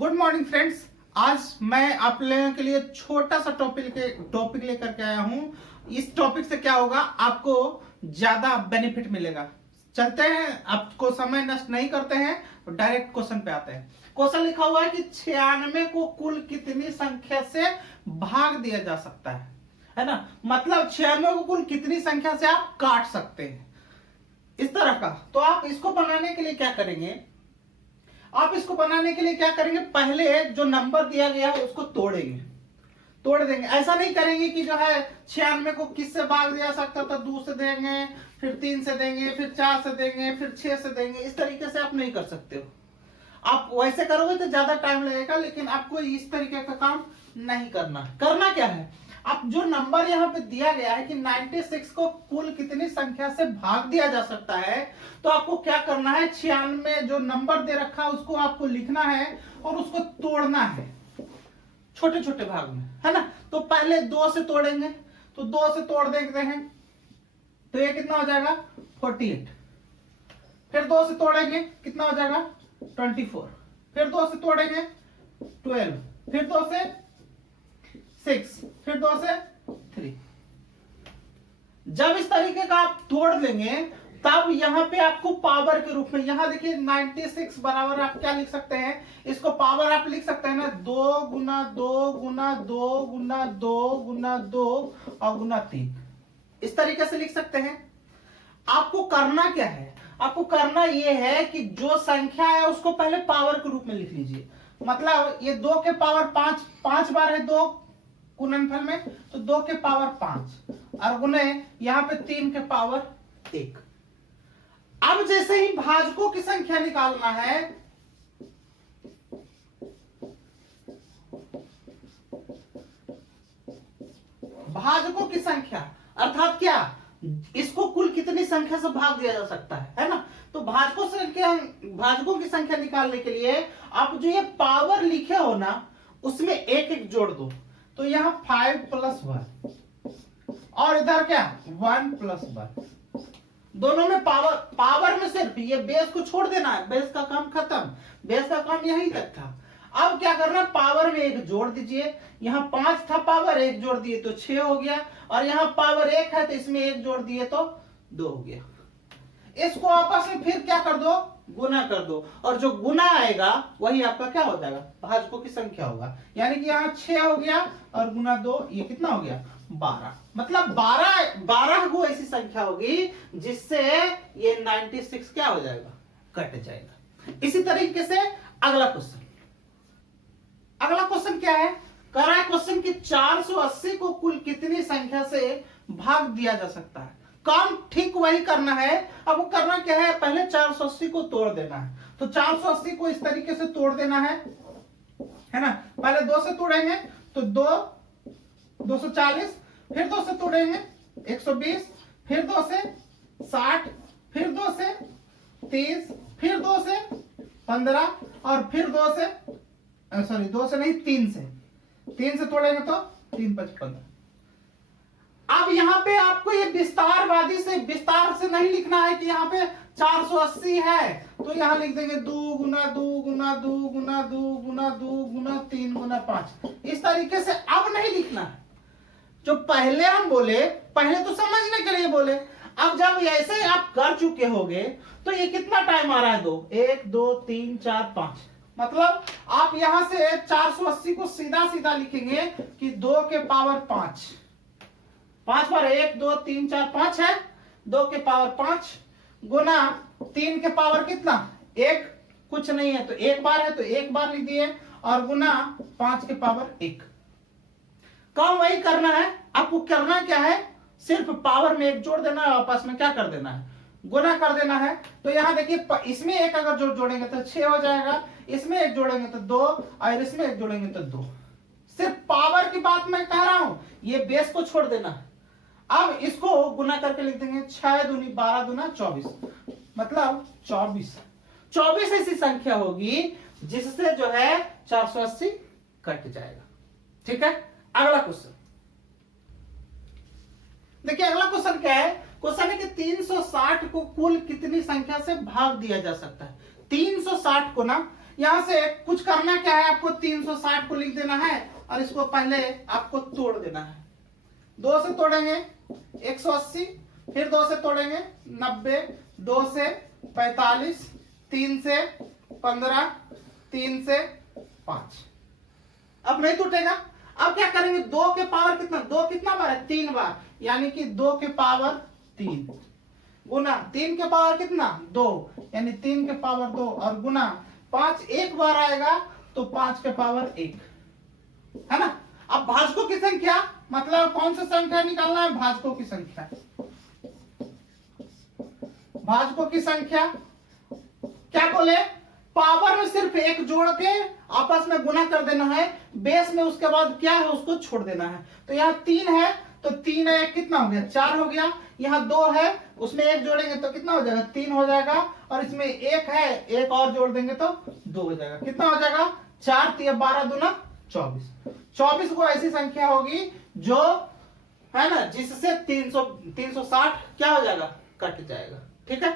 Good morning friends. आज मैं आप लोगों के लिए छोटा सा टॉपिक लेकर के आया हूं। इस टॉपिक से क्या होगा, आपको ज्यादा बेनिफिट मिलेगा। चलते हैं, आपको समय नष्ट नहीं करते हैं, तो डायरेक्ट क्वेश्चन पे आते हैं। क्वेश्चन लिखा हुआ है कि 96 को कुल कितनी संख्या से भाग दिया जा सकता है ना। मतलब 96 को कुल कितनी संख्या से आप काट सकते हैं, इस तरह का। तो आप इसको बनाने के लिए क्या करेंगे, पहले जो नंबर दिया गया है उसको तोड़ देंगे। ऐसा नहीं करेंगे कि जो है 96 को किससे भाग दिया सकता था, 2 से देंगे, फिर 3 से देंगे, फिर 4 से देंगे, फिर 6 से देंगे। इस तरीके से आप नहीं कर सकते हो। आप वैसे करोगे तो ज्यादा टाइम लगेगा, लेकिन आपको इस तरीके का काम नहीं करना। करना क्या है, अब जो नंबर यहाँ पे दिया गया है कि 96 को कुल कितनी संख्या से भाग दिया जा सकता है, तो आपको क्या करना है, 96 जो नंबर दे रखा है उसको आपको लिखना है और उसको तोड़ना है छोटे छोटे भाग में, है ना। तो पहले 2 से तोड़ेंगे, तो 2 से तोड़ देखते हैं, तो ये कितना हो जाएगा 48। फिर 2 से तोड़ेंगे, कितना हो जाएगा 24। फिर 2 से तोड़ेंगे 12, फिर 2 से 6, फिर 2 से 3। जब इस तरीके का आप तोड़ लेंगे, तब यहां पे आपको पावर के रूप में, यहां देखिए 96 बराबर आप क्या लिख सकते हैं, इसको पावर आप लिख सकते हैं ना, 2 गुना 2 गुना 2 गुना 2 गुना 2 और गुना 3। इस तरीके से लिख सकते हैं। आपको करना क्या है, आपको करना यह है कि जो संख्या है उसको पहले पावर के रूप में लिख लीजिए। मतलब ये 2 के पावर 5 बार है 2 गुणनफल में, तो 2 के पावर 5 और गुने यहां पे 3 के पावर 1। अब जैसे ही भाजकों की संख्या निकालना है, भाजकों की संख्या अर्थात क्या, इसको कुल कितनी संख्या से भाग दिया जा सकता है ना। तो भाजकों की संख्या निकालने के लिए आप जो ये पावर लिखे हो ना, उसमें एक एक जोड़ दो। तो यहां 5 + 1 और इधर क्या 1 + 1। दोनों में पावर में सिर्फ ये बेस को छोड़ देना है, बेस का काम खत्म, बेस का काम यहीं तक था। अब क्या करना, पावर में एक जोड़ दीजिए। यहां 5 था, पावर 1 जोड़ दिए तो 6 हो गया, और यहां पावर 1 है तो इसमें 1 जोड़ दिए तो 2 हो गया। इसको आपस में फिर क्या कर दो, गुना कर दो, और जो गुना आएगा वही आपका क्या हो जाएगा, भाजकों की संख्या होगा। यानी कि यहाँ 6 हो गया और गुना 2, ये कितना हो गया 12। मतलब 12 गो ऐसी संख्या होगी जिससे ये 96 क्या हो जाएगा, कट जाएगा। इसी तरीके से अगला क्वेश्चन क्या है, कह रहा है क्वेश्चन कि 480 को कुल कितनी संख्या से भाग दिया जा सकता है। काम ठीक वही करना है। अब वो करना क्या है, पहले 480 को तोड़ देना है। तो 480 को इस तरीके से तोड़ देना है ना। पहले 2 से तोड़ेंगे तो 240, फिर 2 से तोड़ेंगे 120, फिर 2 से 60, फिर 2 से 30, फिर 2 से 15 और फिर 2 से 3 से तोड़ेंगे तो 3 × 5 = 15। अब यहाँ पे आपको ये विस्तार से नहीं लिखना है कि यहाँ पे 480 है, तो यहाँ लिख देंगे 2 गुना 2 गुना 2 गुना 2 गुना 2 गुना 3 गुना 5। इस तरीके से अब नहीं लिखना है। जो पहले हम बोले, पहले तो समझने के लिए बोले, अब जब ऐसे आप कर चुके होगे तो ये कितना टाइम आ रहा है, 1 2 3 4 5। मतलब आप यहां से 480 को सीधा लिखेंगे कि 2 के पावर 5 बार 1 2 3 4 5 है, 2 के पावर 5 गुना 3 के पावर कितना 1, कुछ नहीं है तो 1 बार है तो 1 बार लिख दिए, और गुना 5 के पावर 1। काम वही करना है। आपको करना क्या है, सिर्फ पावर में 1 जोड़ देना है, आपस में क्या कर देना है, गुना कर देना है। तो यहां देखिए, इसमें 1 अगर जोड़ेंगे तो 6 हो जाएगा, इसमें 1 जोड़ेंगे तो 2 और इसमें 1 जोड़ेंगे तो 2। सिर्फ पावर की बात मैं कह रहा हूं, ये बेस को छोड़ देना है। अब इसको गुना करके लिख देंगे 6 दूनी 12 दूना 24, मतलब 24 ऐसी संख्या होगी जिससे जो है 480 कट जाएगा। ठीक है, अगला क्वेश्चन देखिए। अगला क्वेश्चन क्या है, क्वेश्चन है कि 360 को कुल कितनी संख्या से भाग दिया जा सकता है। 360 को ना यहां से कुछ करना क्या है, आपको 360 को लिख देना है और इसको पहले आपको तोड़ देना है। 2 से तोड़ेंगे 180, फिर 2 से तोड़ेंगे 90, 2 से 45, 3 से 15, 3 से 5। अब नहीं टूटेगा। अब क्या करेंगे, 2 के पावर कितना, 2 कितना बार है, 3 बार, यानी कि 2 के पावर 3 गुना 3 के पावर कितना 2, यानी 3 के पावर 2 और गुना 5 एक बार आएगा तो 5 के पावर 1, है ना। अब भाजकों की संख्या, मतलब कौन सी संख्या निकालना है, भाजकों की संख्या। भाजकों की संख्या क्या बोले, पावर में सिर्फ एक जोड़ के आपस में गुना कर देना है, बेस में उसके बाद क्या है उसको छोड़ देना है। तो यहाँ 3 है तो 3 है कितना हो गया 4 हो गया, यहाँ 2 है उसमें 1 जोड़ेंगे तो कितना हो जाएगा 3 हो जाएगा, और इसमें 1 है 1 और जोड़ देंगे तो 2 हो जाएगा, कितना हो जाएगा 4 3 12 दूना 24। 24 को ऐसी संख्या होगी जो है ना जिससे 360 क्या हो जाएगा कट जाएगा। ठीक है,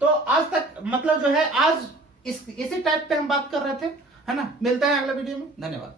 तो आज तक मतलब जो है आज इसी टाइप पे हम बात कर रहे थे, है ना। मिलते हैं अगले वीडियो में, धन्यवाद।